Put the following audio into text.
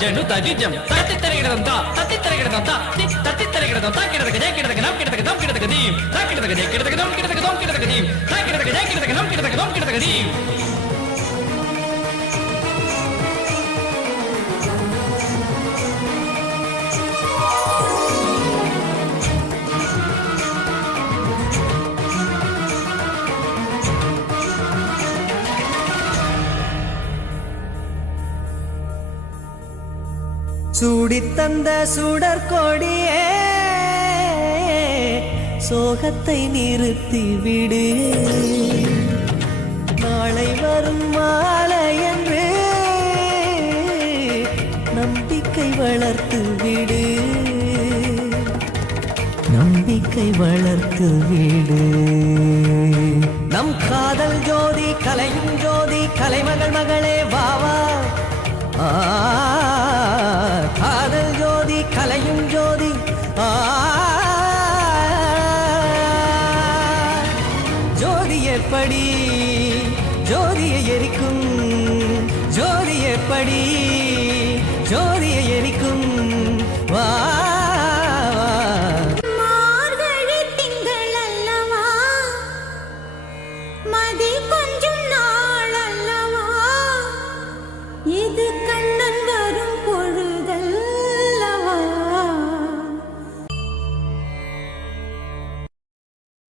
జనుతా జిజం తత్తి తరిగిడదంతా తత్తి తరిగిడదంతా తత్తి తరిగిడదంతా కిడదక జై కిడదక నమ్ కిడదక దమ్ కిడదక దీం తా కిడదక జై కిడదక దమ్ కిడదక దమ్ కిడదక దీం తా కిడదక జై కిడదక నమ్ కిడదక దమ్ కిడదక దీం சூடித்தந்த சுடற்கொடியே சோகத்தை நிறுத்தி விடு நாளை வரும் மாலை என்று நம்பிக்கை வளர்த்து விடு நம்பிக்கை வளர்த்து விடு நம் காதல் ஜோதி கலையும் ஜோதி கலைமகள் மகளே வாவா காதல் ஜோதி கலையும் ஜோதி ஜோதி எப்படி ஜோதியை எரிக்கும் ஜோதி எப்படி